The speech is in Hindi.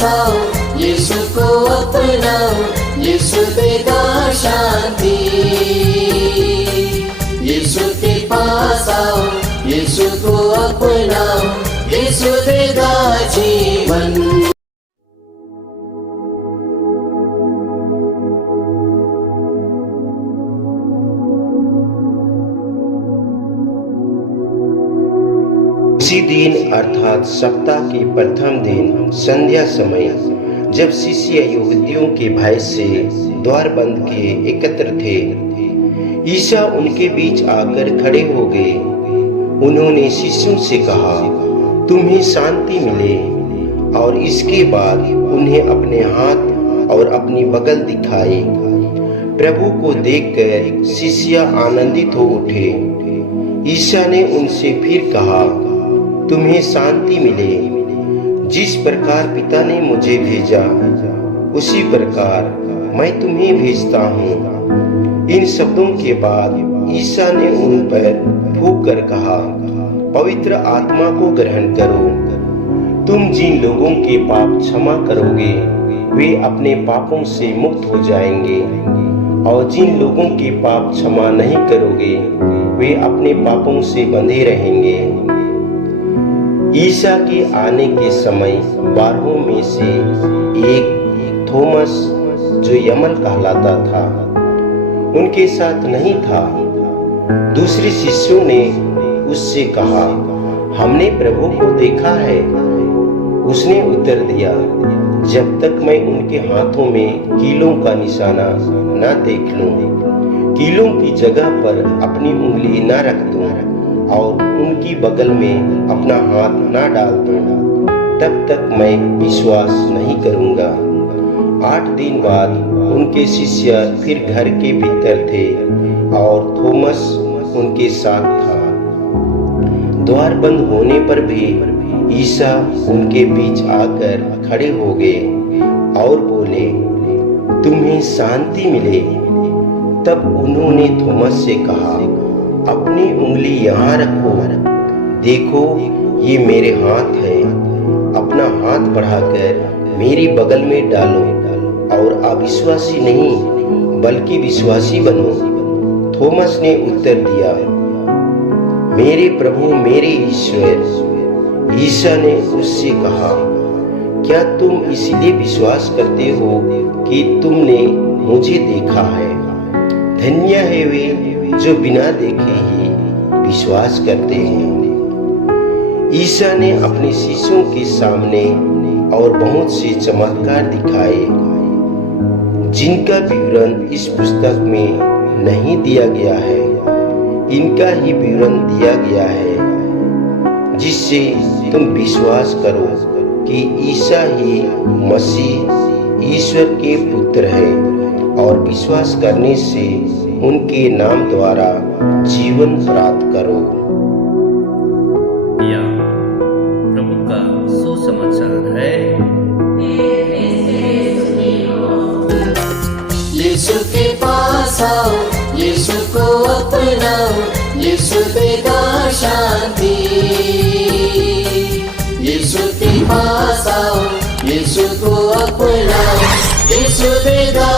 पास आओ, यीशु को अपनाओ, यीशु देगा शांति। यीशु के पास आओ, यीशु को अपनाओ, यीशु देगा जीवन। उसी दिन अर्थात सप्ताह के प्रथम दिन संध्या समय जब शिष्य यहूदियों के भय से द्वार बंद के एकत्र थे, ईसा उनके बीच आकर खड़े हो गए। उन्होंने शिष्यों से कहा, तुम्हें शांति मिले। और इसके बाद उन्हें अपने हाथ और अपनी बगल दिखाए। प्रभु को देखकर शिष्य आनंदित हो उठे। ईसा ने उनसे फिर कहा, तुम्हें शांति मिले। जिस प्रकार पिता ने मुझे भेजा, उसी प्रकार मैं तुम्हें भेजता हूँ। इन शब्दों के बाद ईसा ने उन पर फूंक कर कहा, पवित्र आत्मा को ग्रहण करो। तुम जिन लोगों के पाप क्षमा करोगे, वे अपने पापों से मुक्त हो जाएंगे, और जिन लोगों के पाप क्षमा नहीं करोगे, वे अपने पापों से बंधे रहेंगे। ईसा के आने के समय 12 में से एक थॉमस, जो यमन कहलाता था, उनके साथ नहीं था। दूसरे शिष्यों ने उससे कहा, हमने प्रभु को देखा है। उसने उत्तर दिया, जब तक मैं उनके हाथों में कीलों का निशाना न देख लूं, कीलों की जगह पर अपनी उंगली न रख दूं और उनकी बगल में अपना हाथ ना डाल दूं, तब तक मैं विश्वास नहीं करूंगा। 8 दिन बाद उनके शिष्य फिर घर के भीतर थे और थॉमस उनके साथ था। द्वार बंद होने पर भी ईसा उनके बीच आकर खड़े हो गए और बोले, तुम्हें शांति मिले। तब उन्होंने थॉमस से कहा, अपनी उंगली यहाँ रखो, देखो ये मेरे हाथ है। अपना हाथ बढ़ाकर मेरी बगल में डालो और अविश्वासी नहीं बल्कि विश्वासी बनो। थॉमस ने उत्तर दिया, मेरे प्रभु मेरे ईश्वर। ईसा ने उससे कहा, क्या तुम इसलिए विश्वास करते हो कि तुमने मुझे देखा है? धन्य है वे जो बिना देखे ही विश्वास करते हैं। ईसा ने अपने शिष्यों के सामने और बहुत से चमत्कार दिखाए, जिनका विवरण इस पुस्तक में नहीं दिया गया है। इनका ही विवरण दिया गया है, जिससे तुम विश्वास करो कि ईसा ही मसीह ईश्वर के पुत्र है, और विश्वास करने से उनके नाम द्वारा जीवन प्राप्त करो। यह प्रभु का सुसमाचार है। यीशु के पास आओ, यीशु को अपनाओ, यीशु देगा शांति। यीशु के पास आओ, यीशु को अपनाओ, यीशु देगा